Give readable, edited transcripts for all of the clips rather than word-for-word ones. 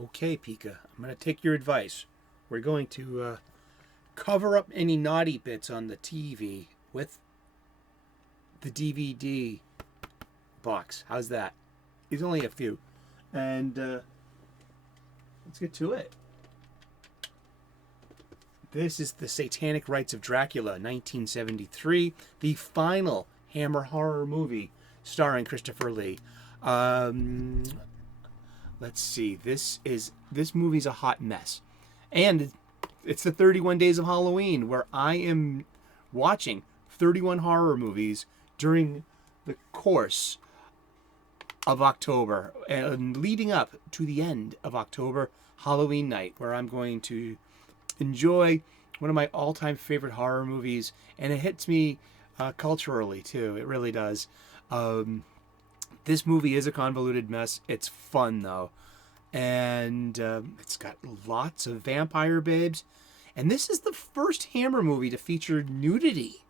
Okay, Pika, I'm going to take your advice. We're going to cover up any naughty bits on the TV with the DVD box. How's that? There's only a few. And let's get to it. This is the Satanic Rites of Dracula, 1973, the final Hammer horror movie starring Christopher Lee. Let's see. This movie's a hot mess, and it's the 31 Days of Halloween, where I am watching 31 horror movies during the course of October and leading up to the end of October, Halloween night, where I'm going to enjoy one of my all-time favorite horror movies, and it hits me culturally too. It really does. This movie is a convoluted mess. It's fun though, and it's got lots of vampire babes. And this is the first Hammer movie to feature nudity.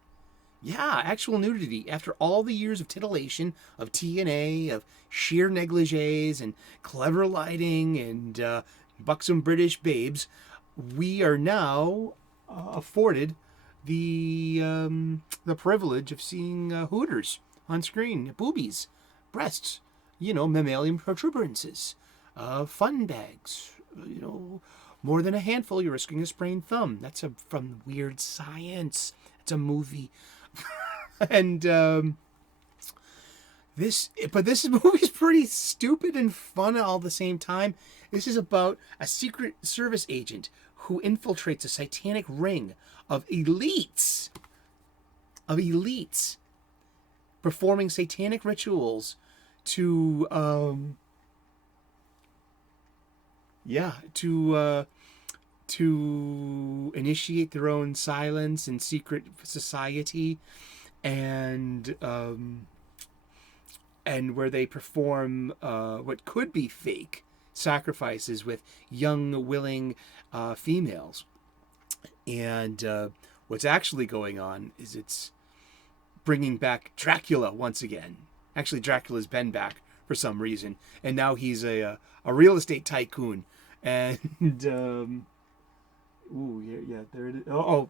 Yeah, actual nudity. After all the years of titillation, of TNA, of sheer negligees and clever lighting and buxom British babes, we are now afforded the privilege of seeing hooters on screen, boobies, breasts, mammalian protuberances, fun bags, more than a handful. You're risking a sprained thumb. That's from Weird Science. It's a movie. And this movie is pretty stupid and fun all at the same time. This is about a Secret Service agent who infiltrates a satanic ring of elites performing satanic rituals to initiate their own silence and secret society, and where they perform what could be fake sacrifices with young, willing females. And what's actually going on is it's bringing back Dracula once again. Actually, Dracula's been back for some reason, and now he's a real estate tycoon. And there it is. Oh,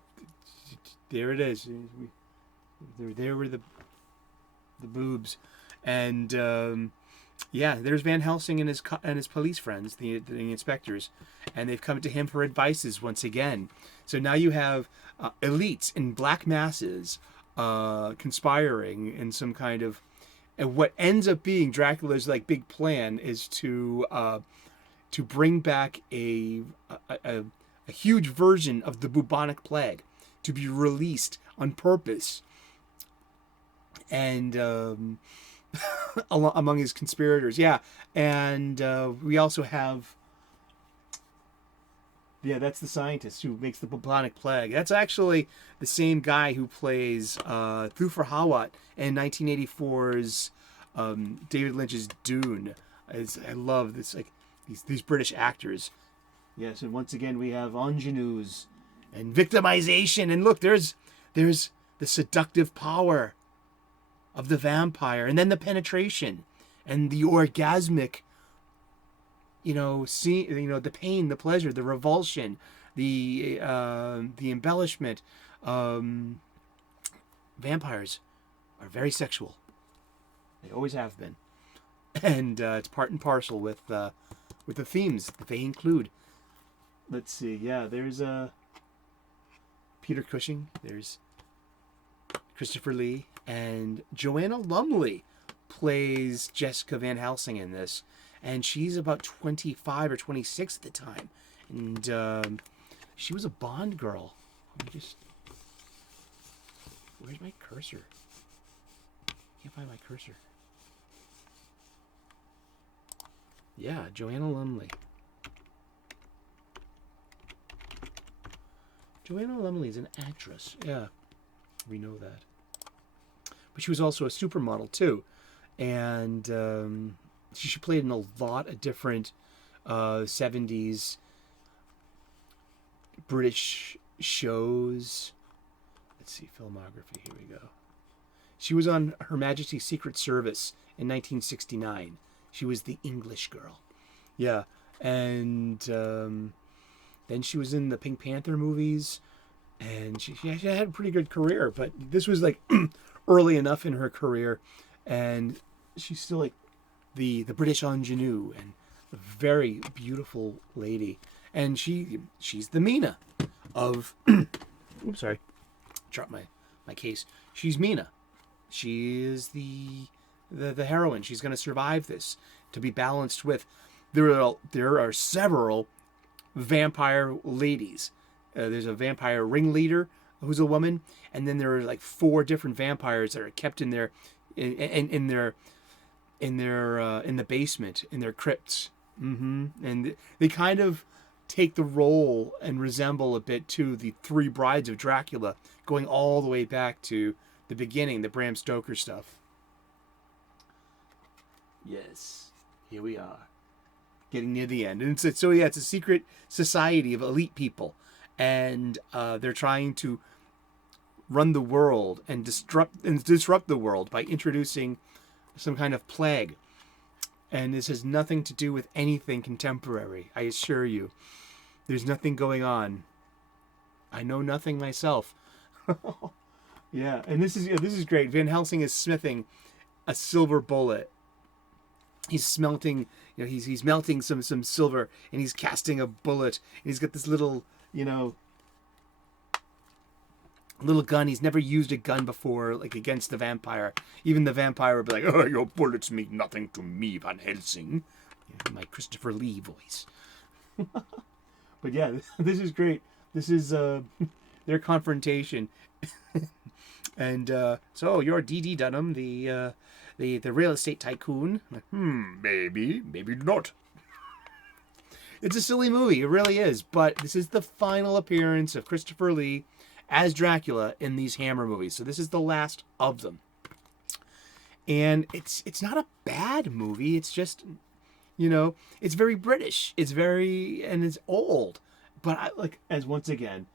there it is. There were the boobs, and there's Van Helsing and his police friends, the inspectors, and they've come to him for advices once again. So now you have elites in black masses conspiring in some kind of, and what ends up being Dracula's big plan is to bring back a huge version of the bubonic plague to be released on purpose, and among his conspirators. And we also have, that's the scientist who makes the bubonic plague. That's actually the same guy who plays Thufir Hawat in 1984's David Lynch's Dune. I love this, these British actors. Yes, and once again we have ingenues and victimization, and look, there's the seductive power of the vampire, and then the penetration and the orgasmic, the pain, the pleasure, the revulsion, the embellishment. Vampires are very sexual. They always have been, and it's part and parcel with the themes that they include. Let's see. There's Peter Cushing. There's Christopher Lee, and Joanna Lumley plays Jessica Van Helsing in this, and she's about 25 or 26 at the time, and she was a Bond girl. Where's my cursor? Can't find my cursor. Joanna Lumley. Joanna Lumley is an actress. Yeah, we know that. But she was also a supermodel too, and she played in a lot of different 70s British shows. Let's see, filmography. Here we go. She was on Her Majesty's Secret Service in 1969. She was the English girl. Yeah, and then she was in the Pink Panther movies, and she had a pretty good career. But this was like early enough in her career, and she's still like the British ingenue and a very beautiful lady. And she's the Mina of oops, sorry, dropped my case. She's Mina. She is the heroine. She's going to survive this, to be balanced with there are several vampire ladies. There's a vampire ringleader who's a woman, and then there are like 4 different vampires that are kept in their in the basement, in their crypts. And they kind of take the role and resemble a bit to the 3 Brides of Dracula, going all the way back to the beginning, the Bram Stoker stuff. Yes, here we are, getting near the end. And it's a secret society of elite people, and they're trying to run the world and disrupt the world by introducing some kind of plague. And this has nothing to do with anything contemporary, I assure you. There's nothing going on. I know nothing myself. Yeah, and this is great. Van Helsing is smithing a silver bullet. He's smelting, he's melting some silver, and he's casting a bullet. And he's got this little, little gun. He's never used a gun before, like against the vampire. Even the vampire would be like, "Oh, your bullets mean nothing to me, Van Helsing." My Christopher Lee voice. But yeah, this is great. This is their confrontation. And so you're D.D. Dunham, the real estate tycoon. Maybe not. It's a silly movie, it really is. But this is the final appearance of Christopher Lee as Dracula in these Hammer movies. So this is the last of them. And it's not a bad movie. It's just, it's very British. And it's old. But once again,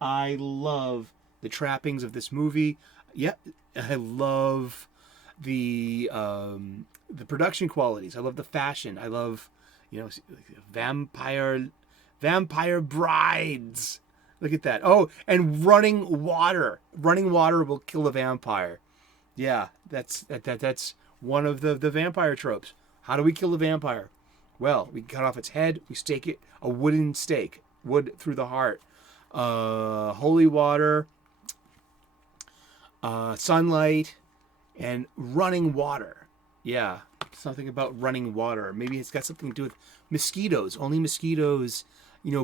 I love the trappings of this movie. Yeah, I love the production qualities. I love the fashion. I love, vampire brides. Look at that. Oh, and running water. Running water will kill a vampire. Yeah, that's one of the vampire tropes. How do we kill a vampire? Well, we cut off its head. We stake it, a wooden stake, wood through the heart. Holy water, sunlight, and running water. Yeah, something about running water. Maybe it's got something to do with mosquitoes. Only mosquitoes,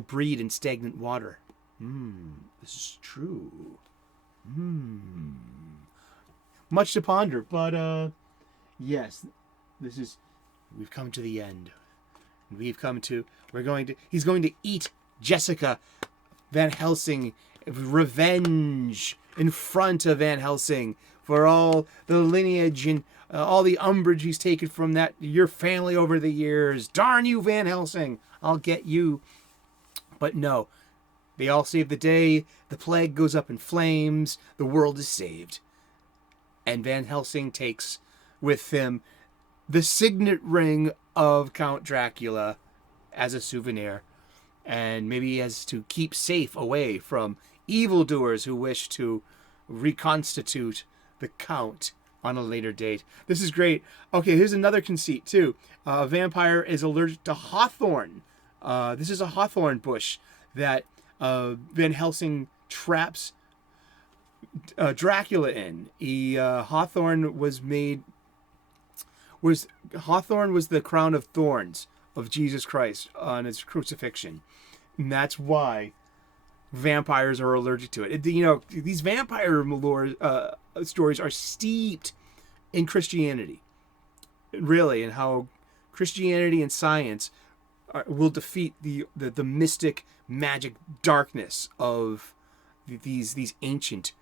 breed in stagnant water. This is true. Much to ponder, but yes, we've come to the end. He's going to eat Jessica Van Helsing, revenge in front of Van Helsing for all the lineage and all the umbrage he's taken from your family over the years. Darn you, Van Helsing! I'll get you. But no, they all save the day. The plague goes up in flames. The world is saved. And Van Helsing takes with him the signet ring of Count Dracula as a souvenir. And maybe he has to keep safe away from evildoers who wish to reconstitute the Count on a later date. This is great. Okay, here's another conceit, too. A vampire is allergic to hawthorn. This is a hawthorn bush that Van Helsing traps Dracula in. Hawthorn was the crown of thorns of Jesus Christ on his crucifixion. And that's why vampires are allergic to it. These vampire stories are steeped in Christianity, really, and how Christianity and science will defeat the mystic magic darkness of these ancient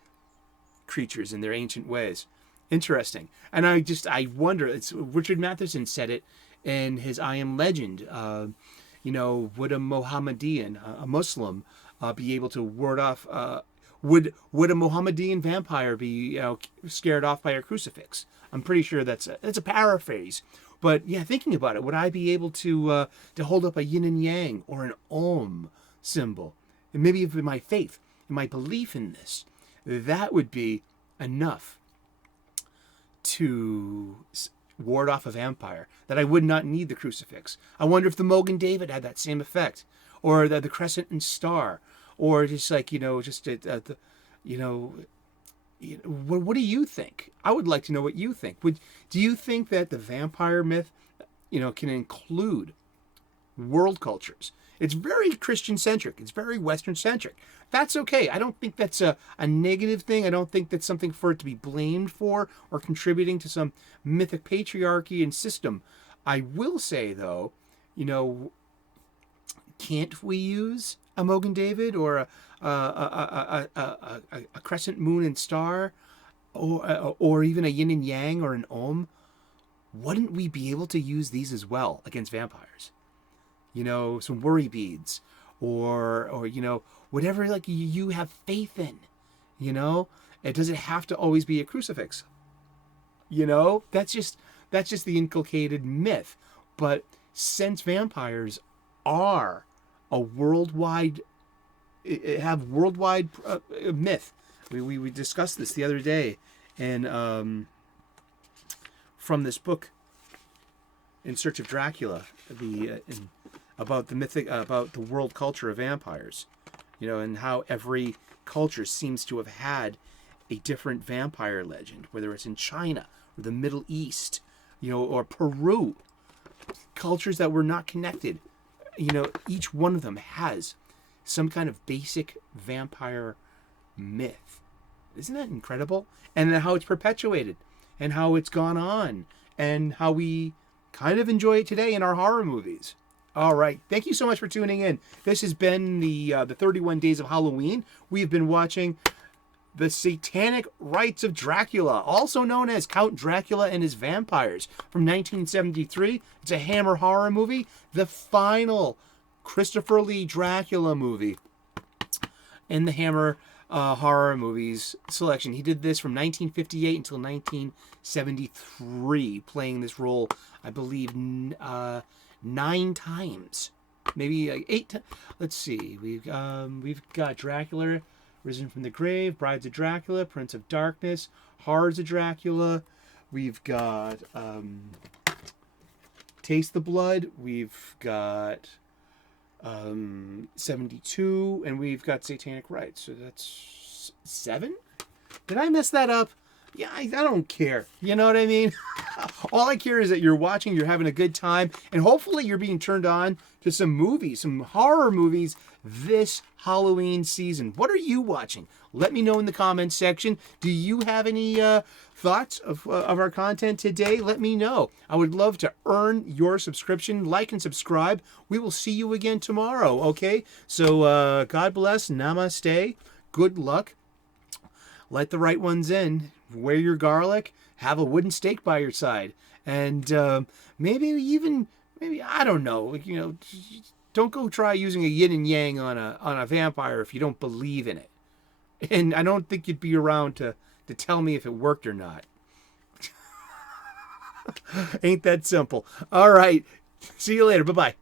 creatures in their ancient ways. Interesting. And I wonder, Richard Matheson said it in his I Am Legend. Would a Mohammedan, a Muslim, be able to ward off? Would a Mohammedan vampire be scared off by a crucifix? I'm pretty sure that's a paraphrase, But yeah, thinking about it, would I be able to hold up a yin and yang or an om symbol? And maybe if my faith and my belief in this, that would be enough to ward off a vampire, that I would not need the crucifix. I wonder if the Mogan David had that same effect, or the crescent and star, or just like, what do you think? I would like to know what you think. Do you think that the vampire myth, can include world cultures? It's very Christian-centric. It's very Western-centric. That's okay. I don't think that's a negative thing. I don't think that's something for it to be blamed for or contributing to some mythic patriarchy and system. I will say, though, can't we use a Mogan David or a crescent moon and star, or even a yin and yang or an om? Wouldn't we be able to use these as well against vampires? Some worry beads, or whatever like you have faith in. It doesn't have to always be a crucifix. That's just the inculcated myth. But since vampires are a worldwide, have worldwide myth, we discussed this the other day, and from this book, In Search of Dracula, about the mythic, about the world culture of vampires, and how every culture seems to have had a different vampire legend, whether it's in China or the Middle East, or Peru, cultures that were not connected. Each one of them has some kind of basic vampire myth. Isn't that incredible? And then how it's perpetuated, and how it's gone on, and how we kind of enjoy it today in our horror movies. All right. Thank you so much for tuning in. This has been the 31 Days of Halloween. We've been watching the Satanic Rites of Dracula, also known as Count Dracula and His Vampires, from 1973. It's a Hammer horror movie, the final Christopher Lee Dracula movie in the Hammer horror movies selection. He did this from 1958 until 1973, playing this role, I believe, 9 times, maybe 8 times. Let's see. We've got Dracula, Risen from the Grave, Brides of Dracula, Prince of Darkness, Horrors of Dracula. We've got Taste the Blood. We've got 72, and we've got Satanic Rites. So that's 7. Did I mess that up? Yeah, I don't care. You know what I mean? All I care is that you're watching, you're having a good time, and hopefully you're being turned on to some movies, some horror movies this Halloween season. What are you watching? Let me know in the comments section. Do you have any thoughts of our content today? Let me know. I would love to earn your subscription. Like and subscribe. We will see you again tomorrow, okay? So God bless. Namaste. Good luck. Let the right ones in. Wear your garlic. Have a wooden stake by your side. And maybe I don't know, don't go try using a yin and yang on a vampire if you don't believe in it. And I don't think you'd be around to tell me if it worked or not. Ain't that simple. All right. See you later. Bye-bye.